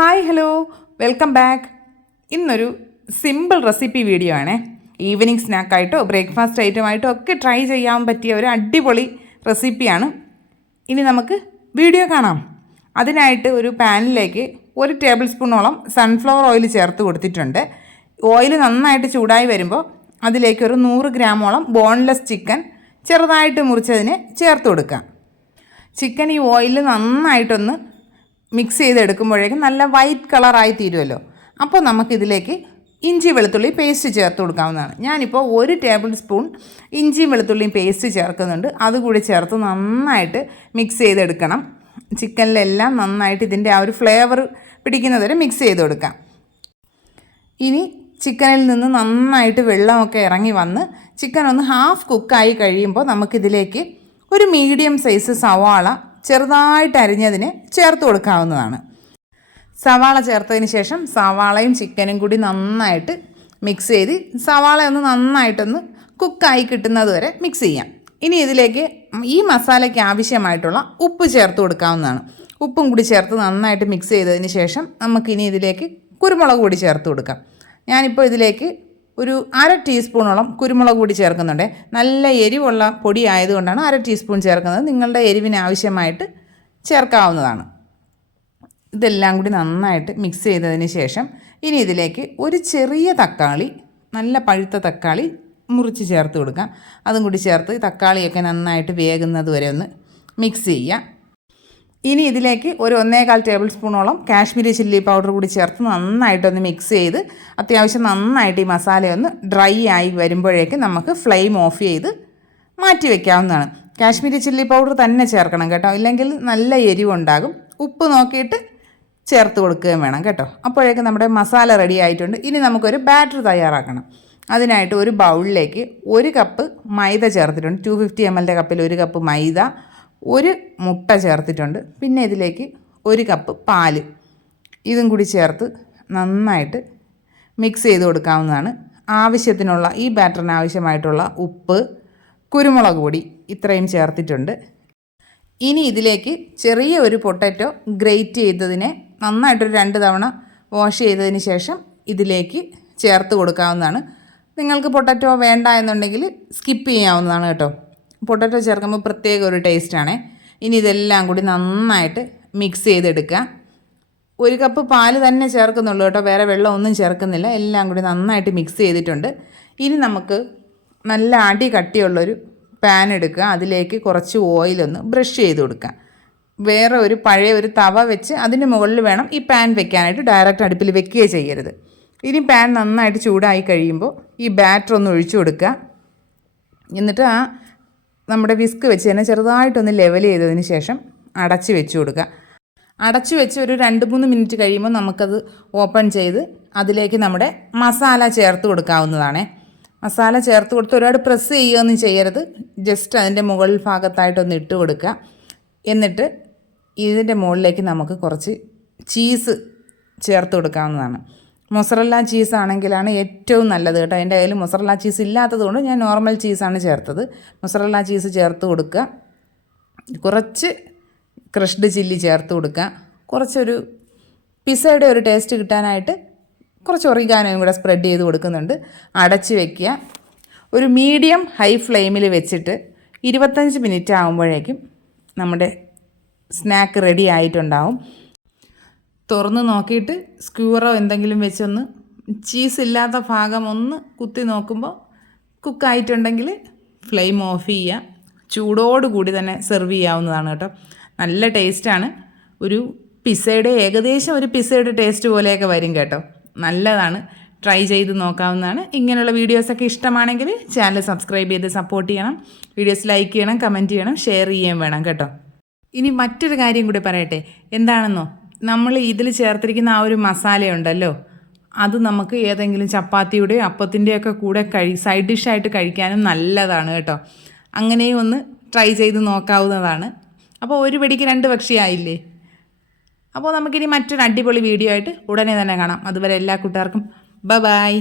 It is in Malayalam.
Hi hello. Welcome back. ഇന്നൊരു സിമ്പിൾ റെസിപ്പി വീഡിയോ ആണേ. ഈവനിങ് സ്നാക്കായിട്ടോ ബ്രേക്ക്ഫാസ്റ്റ് ഐറ്റമായിട്ടോ ഒക്കെ ട്രൈ ചെയ്യാൻ പറ്റിയ ഒരു അടിപൊളി റെസിപ്പിയാണ്. ഇനി നമുക്ക് വീഡിയോ കാണാം. അതിനായിട്ട് ഒരു പാനിലേക്ക് ഒരു ടേബിൾ സ്പൂണോളം സൺഫ്ലവർ ഓയിൽ ചേർത്ത് കൊടുത്തിട്ടുണ്ട്. ഓയിൽ നന്നായിട്ട് ചൂടായി വരുമ്പോൾ അതിലേക്ക് ഒരു നൂറ് ഗ്രാമോളം ബോൺലെസ് ചിക്കൻ ചെറുതായിട്ട് മുറിച്ചതിന് ചേർത്ത് കൊടുക്കാം. ചിക്കൻ ഈ ഓയിലിൽ നന്നായിട്ടൊന്ന് മിക്സ് ചെയ്തെടുക്കുമ്പോഴേക്കും നല്ല വൈറ്റ് കളറായി തീരുമല്ലോ അപ്പോൾ നമുക്കിതിലേക്ക് ഇഞ്ചി വെളുത്തുള്ളി പേസ്റ്റ് ചേർത്ത് കൊടുക്കാവുന്നതാണ്. ഞാനിപ്പോൾ ഒരു ടേബിൾ സ്പൂൺ ഇഞ്ചിയും വെളുത്തുള്ളിയും പേസ്റ്റ് ചേർക്കുന്നുണ്ട്. അതുകൂടി ചേർത്ത് നന്നായിട്ട് മിക്സ് ചെയ്തെടുക്കണം. ചിക്കനിലെല്ലാം നന്നായിട്ട് ഇതിന്റെ ആ ഒരു ഫ്ലേവർ പിടിക്കുന്നതുവരെ മിക്സ് ചെയ്ത് കൊടുക്കാം. ഇനി ചിക്കനിൽ നിന്ന് നന്നായിട്ട് വെള്ളമൊക്കെ ഇറങ്ങി വന്ന് ചിക്കൻ ഒന്ന് ഹാഫ് കുക്കായി കഴിയുമ്പോൾ നമുക്കിതിലേക്ക് ഒരു മീഡിയം സൈസ് സവാള ചെറുതായിട്ട് അരിഞ്ഞതിന് ചേർത്ത് കൊടുക്കാവുന്നതാണ്. സവാള ചേർത്തതിന് ശേഷം സവാളയും ചിക്കനും കൂടി നന്നായിട്ട് മിക്സ് ചെയ്ത് സവാള ഒന്ന് നന്നായിട്ടൊന്ന് കുക്കായി കിട്ടുന്നത് വരെ മിക്സ് ചെയ്യാം. ഇനി ഇതിലേക്ക് ഈ മസാലയ്ക്ക് ആവശ്യമായിട്ടുള്ള ഉപ്പ് ചേർത്ത് കൊടുക്കാവുന്നതാണ്. ഉപ്പും കൂടി ചേർത്ത് നന്നായിട്ട് മിക്സ് ചെയ്തതിന് ശേഷം നമുക്കിനി ഇതിലേക്ക് കുരുമുളക് കൂടി ചേർത്ത് കൊടുക്കാം. ഞാനിപ്പോൾ ഇതിലേക്ക് ഒരു അര ടീസ്പൂണോളം കുരുമുളക് പൊടി ചേർക്കുന്നുണ്ട്. നല്ല എരിവുള്ള പൊടി ആയതുകൊണ്ടാണ് അര ടീസ്പൂൺ ചേർക്കുന്നത്. നിങ്ങളുടെ എരിവിന് ആവശ്യമായിട്ട് ചേർക്കാവുന്നതാണ്. ഇതെല്ലാം കൂടി നന്നായിട്ട് മിക്സ് ചെയ്തതിന് ശേഷം ഇനി ഇതിലേക്ക് ഒരു ചെറിയ തക്കാളി നല്ല പഴുത്ത തക്കാളി മുറിച്ച് ചേർത്ത് കൊടുക്കാം. അതും കൂടി ചേർത്ത് തക്കാളിയൊക്കെ നന്നായിട്ട് വേകുന്നത് വരെ ഒന്ന് മിക്സ് ചെയ്യാം. ഇനി ഇതിലേക്ക് ഒരു ഒന്നേകാൽ ടേബിൾ സ്പൂണോളം കാശ്മീരി ചില്ലി പൗഡർ കൂടി ചേർത്ത് നന്നായിട്ടൊന്ന് മിക്സ് ചെയ്ത് അത്യാവശ്യം നന്നായിട്ട് ഈ മസാലയൊന്ന് ഡ്രൈ ആയി വരുമ്പോഴേക്ക് നമുക്ക് ഫ്ലെയിം ഓഫ് ചെയ്ത് മാറ്റി വയ്ക്കാവുന്നതാണ് കാശ്മീരി ചില്ലി പൗഡർ തന്നെ ചേർക്കണം കേട്ടോ. ഇല്ലെങ്കിൽ നല്ല എരിവുണ്ടാകും. ഉപ്പ് നോക്കിയിട്ട് ചേർത്ത് കൊടുക്കുകയും വേണം കേട്ടോ. അപ്പോഴേക്കും നമ്മുടെ മസാല റെഡി ആയിട്ടുണ്ട്. ഇനി നമുക്കൊരു ബാറ്റർ തയ്യാറാക്കണം. അതിനായിട്ട് ഒരു ബൗളിലേക്ക് ഒരു കപ്പ് മൈദ ചേർത്തിട്ടുണ്ട്. ടു ഫിഫ്റ്റി എം എല്ലിന്റെ കപ്പിൽ ഒരു കപ്പ് മൈദ ഒരു മുട്ട ചേർത്തിട്ടുണ്ട്. പിന്നെ ഇതിലേക്ക് ഒരു കപ്പ് പാൽ. ഇതും കൂടി ചേർത്ത് നന്നായിട്ട് മിക്സ് ചെയ്ത് കൊടുക്കാവുന്നതാണ്. ആവശ്യത്തിനുള്ള ഈ ബാറ്ററിന് ആവശ്യമായിട്ടുള്ള ഉപ്പ് കുരുമുളക് പൊടി ഇത്രയും ചേർത്തിട്ടുണ്ട്. ഇനി ഇതിലേക്ക് ചെറിയ ഒരു പൊട്ടറ്റോ ഗ്രേറ്റ് ചെയ്തതിനെ നന്നായിട്ടൊരു രണ്ട് തവണ വാഷ് ചെയ്തതിന് ശേഷം ഇതിലേക്ക് ചേർത്ത് കൊടുക്കാവുന്നതാണ്. നിങ്ങൾക്ക് പൊട്ടറ്റോ വേണ്ട എന്നുണ്ടെങ്കിൽ സ്കിപ്പ് ചെയ്യാവുന്നതാണ് കേട്ടോ. പൊട്ടറ്റോ ചേർക്കുമ്പോൾ പ്രത്യേക ഒരു ടേസ്റ്റാണ് ഇനി ഇതെല്ലാം കൂടി നന്നായിട്ട് മിക്സ് ചെയ്തെടുക്കുക. ഒരു കപ്പ് പാൽ തന്നെ ചേർക്കുന്നുള്ളൂ കേട്ടോ. വേറെ വെള്ളം ഒന്നും ചേർക്കുന്നില്ല. എല്ലാം കൂടി നന്നായിട്ട് മിക്സ് ചെയ്തിട്ടുണ്ട്. ഇനി നമുക്ക് നല്ല അടി കട്ടിയുള്ളൊരു പാൻ എടുക്കുക. അതിലേക്ക് കുറച്ച് ഓയിലൊന്ന് ബ്രഷ് ചെയ്ത് കൊടുക്കുക. വേറെ ഒരു പഴയ ഒരു തവ വെച്ച് അതിന് മുകളിൽ വേണം ഈ പാൻ വെക്കാനായിട്ട്. ഡയറക്റ്റ് അടുപ്പിൽ വെക്കുകയോ ചെയ്യരുത്. ഇനി പാൻ നന്നായിട്ട് ചൂടായി കഴിയുമ്പോൾ ഈ ബാറ്റർ ഒന്ന് ഒഴിച്ചു കൊടുക്കുക. എന്നിട്ട് ആ നമ്മുടെ വിസ്ക് വെച്ച് തന്നെ ചെറുതായിട്ടൊന്ന് ലെവൽ ചെയ്തതിന് ശേഷം അടച്ച് വെച്ച് കൊടുക്കുക. അടച്ചു വെച്ച് ഒരു രണ്ട് മൂന്ന് മിനിറ്റ് കഴിയുമ്പോൾ നമുക്കത് ഓപ്പൺ ചെയ്ത് അതിലേക്ക് നമ്മുടെ മസാല ചേർത്ത് കൊടുക്കാവുന്നതാണേ. മസാല ചേർത്ത് കൊടുത്ത് ഒരുപാട് പ്രസ് ചെയ്യുകയൊന്നും ചെയ്യരുത്. ജസ്റ്റ് അതിന്റെ മുകളിൽ ഭാഗത്തായിട്ടൊന്ന് ഇട്ട് കൊടുക്കുക. എന്നിട്ട് ഇതിന്റെ മുകളിലേക്ക് നമുക്ക് കുറച്ച് ചീസ് ചേർത്ത് കൊടുക്കാവുന്നതാണ്. മൊസറല്ല ചീസ് ആണെങ്കിലാണ് ഏറ്റവും നല്ലത് കേട്ടോ. എന്റെ കയ്യിൽ മൊസറല്ല ചീസ് ഇല്ലാത്തതുകൊണ്ട് ഞാൻ നോർമൽ ചീസാണ് ചേർത്തത്. മൊസറല്ല ചീസ് ചേർത്ത് കൊടുക്കുക. കുറച്ച് ക്രഷ്ഡ് ചില്ലി ചേർത്ത് കൊടുക്കുക. കുറച്ചൊരു പിസയുടെ ഒരു ടേസ്റ്റ് കിട്ടാനായിട്ട് കുറച്ച് ഒറിഗാനോയും കൂടെ സ്പ്രെഡ് ചെയ്ത് കൊടുക്കുന്നുണ്ട്. അടച്ച് വെക്കുക. ഒരു മീഡിയം ഹൈ ഫ്ലെയിമിൽ വെച്ചിട്ട് ഇരുപത്തഞ്ച് മിനിറ്റ് ആകുമ്പോഴേക്കും നമ്മുടെ സ്നാക്ക് റെഡി ആയിട്ടുണ്ടാവും. തുറന്ന് നോക്കിയിട്ട് സ്ക്യൂറോ എന്തെങ്കിലും വെച്ചൊന്ന് ചീസ് ഇല്ലാത്ത ഭാഗം ഒന്ന് കുത്തി നോക്കുമ്പോൾ കുക്കായിട്ടുണ്ടെങ്കിൽ ഫ്ലെയിം ഓഫ് ചെയ്യുക. ചൂടോടുകൂടി തന്നെ സെർവ് ചെയ്യാവുന്നതാണ് കേട്ടോ. നല്ല ടേസ്റ്റാണ്. ഒരു പിസ്സയുടെ ഏകദേശം ഒരു പിസ്സയുടെ ടേസ്റ്റ് പോലെയൊക്കെ വരും കേട്ടോ. നല്ലതാണ്. ട്രൈ ചെയ്ത് നോക്കാവുന്നതാണ്. ഇങ്ങനെയുള്ള വീഡിയോസൊക്കെ ഇഷ്ടമാണെങ്കിൽ ചാനൽ സബ്സ്ക്രൈബ് ചെയ്ത് സപ്പോർട്ട് ചെയ്യണം. വീഡിയോസ് ലൈക്ക് ചെയ്യണം കമന്റ് ചെയ്യണം ഷെയർ ചെയ്യുകയും വേണം കേട്ടോ. ഇനി മറ്റൊരു കാര്യം കൂടി പറയട്ടെ. എന്താണെന്നോ? നമ്മൾ ഇതിൽ ചേർത്തിരിക്കുന്ന ആ ഒരു മസാലയുണ്ടല്ലോ അത് നമുക്ക് ഏതെങ്കിലും ചപ്പാത്തിയുടെ അപ്പത്തിന്റെയൊക്കെ കൂടെ കഴി സൈഡ് ഡിഷായിട്ട് കഴിക്കാനും നല്ലതാണ് കേട്ടോ. അങ്ങനെയും ഒന്ന് ട്രൈ ചെയ്ത് നോക്കാവുന്നതാണ്. അപ്പോൾ ഒരു പിടിക്ക് രണ്ട് പക്ഷിയായില്ലേ അപ്പോൾ നമുക്കിനി മറ്റൊരു അടിപൊളി വീഡിയോ ആയിട്ട് ഉടനെ തന്നെ കാണാം. അതുവരെ എല്ലാ കൂട്ടുകാർക്കും ബ ബായ്